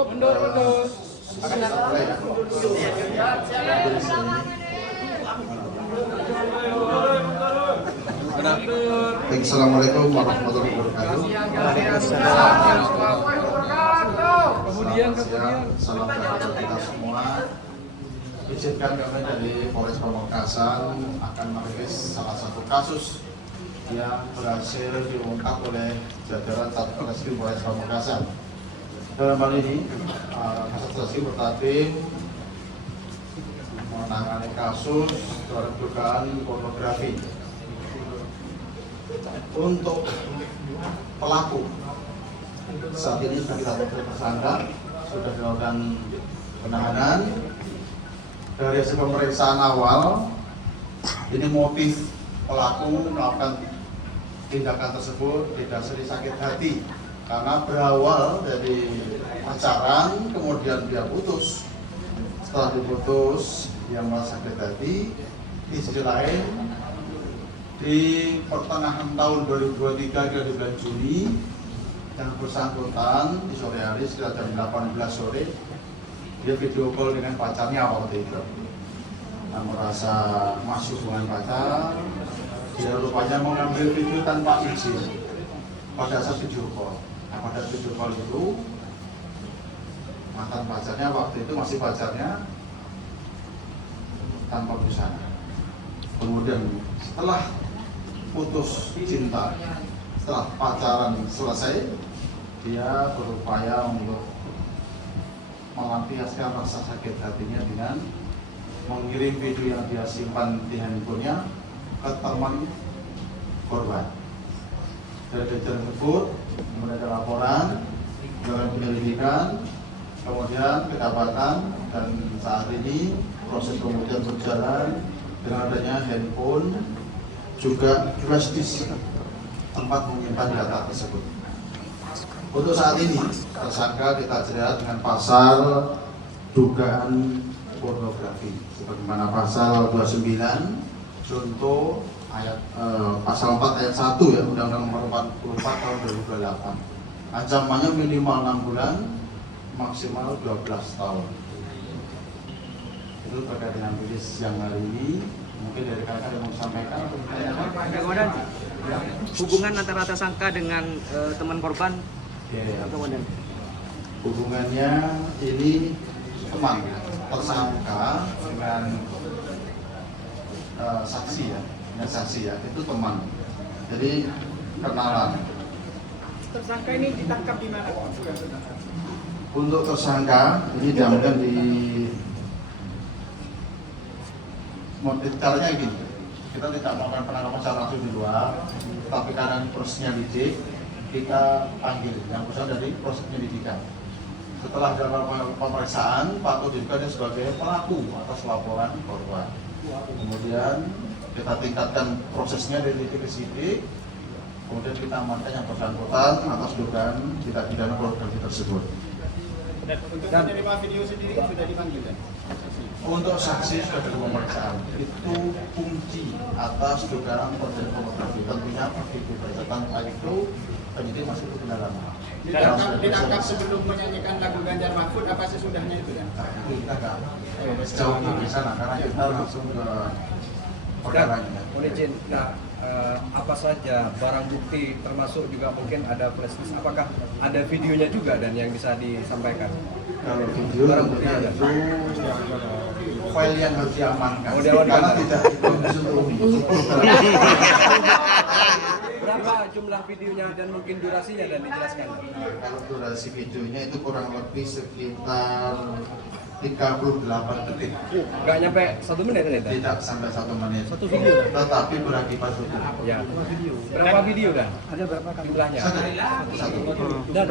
Mundur. Assalamualaikum warahmatullahi wabarakatuh. Kemudian. Salam sejahtera kita semua. Izinkan kami dari Polres Pamekasan akan merilis salah satu kasus yang berhasil diungkap oleh jajaran Satreskrim Polres Pamekasan. Dalam hal ini, Satreskrim bertatim menangani kasus dugaan pornografi. Untuk pelaku, saat ini kita tersangka sudah dilakukan penahanan. Dari hasil pemeriksaan awal, ini motif pelaku melakukan tindakan tersebut didasari sakit hati karena berawal dari pacaran, kemudian dia putus. Setelah diputus, dia merasa sakit hati. Di sisi lain, di pertengahan tahun 2023 di bulan Juni, yang bersangkutan di sore hari sekitar jam 18 sore, dia video call dengan pacarnya waktu itu. Nah, merasa masuk hubungan pacar, dia rupanya mengambil video tanpa izin pada saat video call. Nah, pada video call itu, mantan pacarnya waktu itu masih pacarnya tanpa busana. Kemudian setelah putus cinta, setelah pacaran selesai, dia berupaya untuk melampiaskan rasa sakit hatinya dengan mengirim video yang dia simpan di handphonenya ke teman korban. Dari kejadian tersebut, kemudian ada laporan, dalam penyelidikan, kemudian kedapatan, dan saat ini proses kemudian berjalan dengan adanya handphone, juga flash disk tempat menyimpan data tersebut. Untuk saat ini, tersangka kita jerat dengan pasal dugaan pornografi sebagaimana pasal 29 contoh ayat pasal 4 ayat 1 ya Undang-Undang Nomor 44 tahun 2028. Ancamannya minimal 6 bulan, maksimal 12 tahun. Itu terkait dengan rilis yang hari ini. Mungkin dari kakak yang mau sampaikan atau Komandan, hubungan antara tersangka dengan teman korban, Komandan. Hubungannya ini teman tersangka dengan saksi ya, dengan saksi ya, itu teman. Jadi kenalan. Tersangka ini ditangkap di mana? Untuk tersangka ini diamankan di caranya gini, kita tidak melakukan penangkapan secara langsung di luar, tapi karena prosesnya lidik, kita panggil yang bersangkutan dari proses penyelidikan. Setelah dilakukan pemeriksaan, patut diduga sebagai pelaku atas laporan korban. Kemudian kita tingkatkan prosesnya dari lidik ke sidik, kemudian kita amankan yang bersangkutan atas dugaan tindak pidana pornografi tersebut. Dan untuk menerima video sendiri sudah dipanggil kan? Untuk saksi sudah ada pemeriksaan, itu kunci atas dugaan perbuatan pornografi. Tentunya begitu berdasarkan hal itu penyidik masih itu pendalaman. Ditangkap sebelum menyanyikan lagu Ganjar Mahfud apa sesudahnya itu kan? Nah, itu kita nggak sejauh di sana karena kita langsung ke perkaranya. Mohon izin, apa saja barang bukti termasuk juga mungkin ada flash disk. Apakah ada videonya juga dan yang bisa disampaikan? Kalau video tentunya itu file yang harus diamankan karena tidak Berapa jumlah videonya dan mungkin durasinya dan dijelaskan? Kalau durasi videonya itu kurang lebih sekitar 38 detik. Nggak nyampe 1 menit kan? Tidak sampai 1 menit. Satu video. Tetapi berakibat utuh. Ya. Berapa video kan? Ada berapa kali? Jumlahnya? Satu. Dan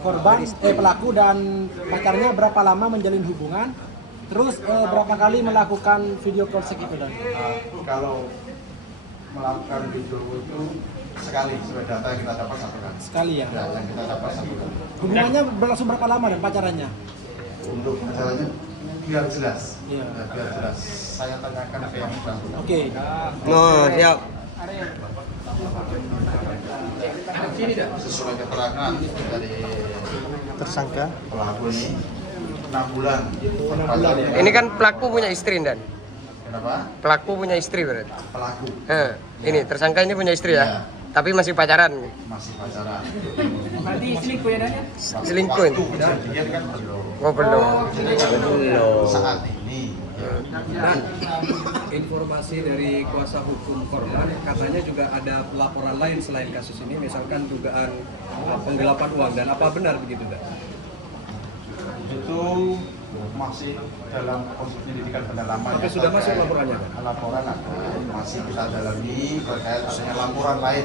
korban, pelaku dan pacarnya berapa lama menjalin hubungan? Terus berapa kali melakukan video call segitu dan? Kalau melakukan video itu sekali, sesuai data yang kita dapat 1 kali. Sekali ya? Ya, yang kita dapat 1 kali. Hubungannya berlangsung berapa lama dan pacarannya? Untuk masalahnya biar jelas. Iya. Ya, biar jelas. Saya tanyakan ke yang bersangkutan. Oke. Siap. Sesuai keterangan dari Tersangka. pelaku ini 6 bulan. Ini kan pelaku punya istri, Dan. Kenapa? Pelaku punya istri berarti. Pelaku Ini tersangka ini punya istri ya? Iya. Tapi masih pacaran. masih pacaran. Berarti selingkuh ya, Dan? Selingkuh ini? Kejadian kan belum. Oh, belum. Saat ini. Dan informasi dari kuasa hukum korban katanya juga ada laporan lain selain kasus ini, misalkan dugaan penggelapan uang, dan apa benar begitu, Dan? Itu masih dalam proses penyelidikan pendalaman. Oke, sudah masuk laporannya, Pak? Laporan ada, masih kita dalami terkait adanya laporan lain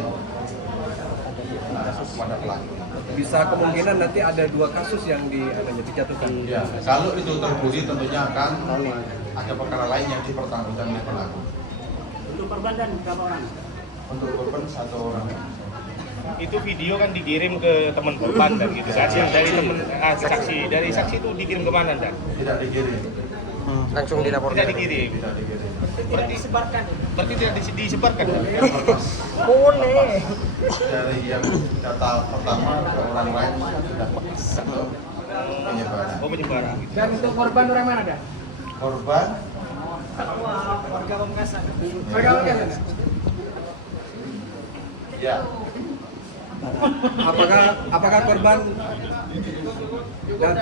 pada pelaku. Bisa kemungkinan nanti ada 2 kasus yang dijatuhkan. Ya, kalau itu terbukti tentunya akan ada perkara lain yang dipertanggungjawabkan oleh pelaku. Untuk korban dan berapa orang? Untuk korban 1 orang. Itu video kan dikirim ke teman korban dan gitu kan ya. Dari teman dari saksi itu dikirim ke mana, Dan? Tidak dikirim. Langsung dilaporkan. Tidak dikirim. Tidak dikirim. Berarti tidak disebarkan. Boleh. Dari yang data pertama ke orang lain sudah penyebaran. Oh, penyebaran. Dan untuk korban orang mana, Dan? Korban Warga Pamekasan. Warga Pamekasan. ya Apakah korban dan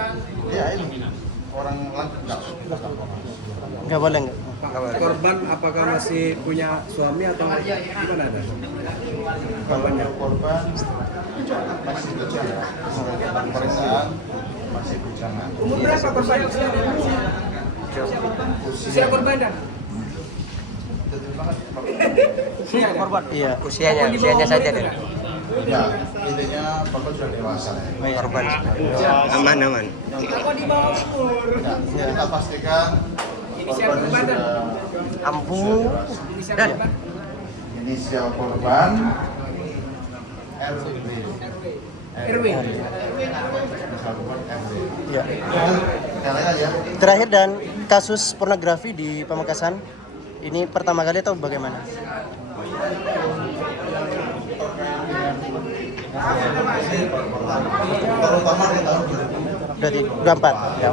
ya ini orang lain Nggak boleh nggak? korban apakah masih punya suami atau gimana, Dan? korbannya korban masih bujang. Pemeriksaan masih bujangan. Umur berapa korban? Usia korban, Dan? Iya, korban. Iya. Usianya saja, Dan. Ya, intinya korban sudah dewasa. Korban. Aman. Ya, kita pastikan korban ini sudah Ampun. Dan inisial korban RW. Inisial korban RW. Iya. Sekali aja. Terakhir, dan kasus pornografi di Pamekasan ini pertama kali atau bagaimana? Terutama di tahun 2000. Berarti 24. Ya.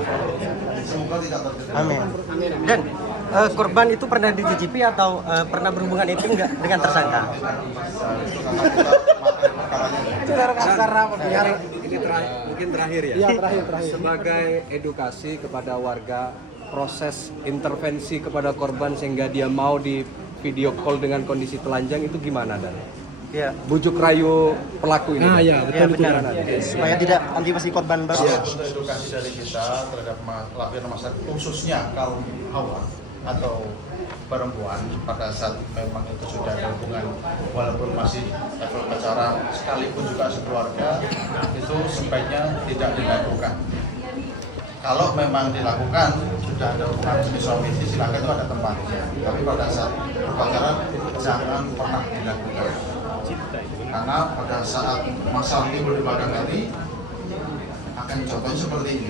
Semoga tidak terjadi. Amin. Dan korban itu pernah dicicipi atau pernah berhubungan intim nggak dengan tersangka? Ini mungkin terakhir ya. Iya, terakhir. Sebagai edukasi kepada warga, proses intervensi kepada korban sehingga dia mau di video call dengan kondisi telanjang itu gimana, Dan? Iya. Bujuk rayu pelaku ini. Iya, Ya, benar. Supaya tidak antisipasi korban baru. Untuk edukasi dari kita terhadap lapisan masyarakat khususnya kaum hawa atau perempuan pada saat memang itu sudah ada hubungan walaupun masih level pacaran sekalipun juga sekeluarga itu sebaiknya tidak dilakukan. Kalau memang dilakukan sudah ada hubungan suami istri silakan, itu ada tempatnya. Tapi pada saat berpacaran jangan pernah dilakukan. Karena pada saat masalah timbul di belakang hari akan contohnya seperti ini,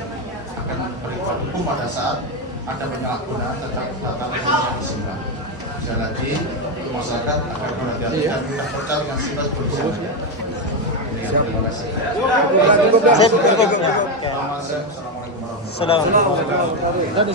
akan beribadah hukum pada saat ada penyalahgunaan tentang data pribadi yang disimpan. Sekali lagi untuk masyarakat agar berhati-hati dan tidak percaya dengan sifat berusaha. Terima kasih. Saya cukup. Ya. Assalamualaikum warahmatullahi wabarakatuh. Salam.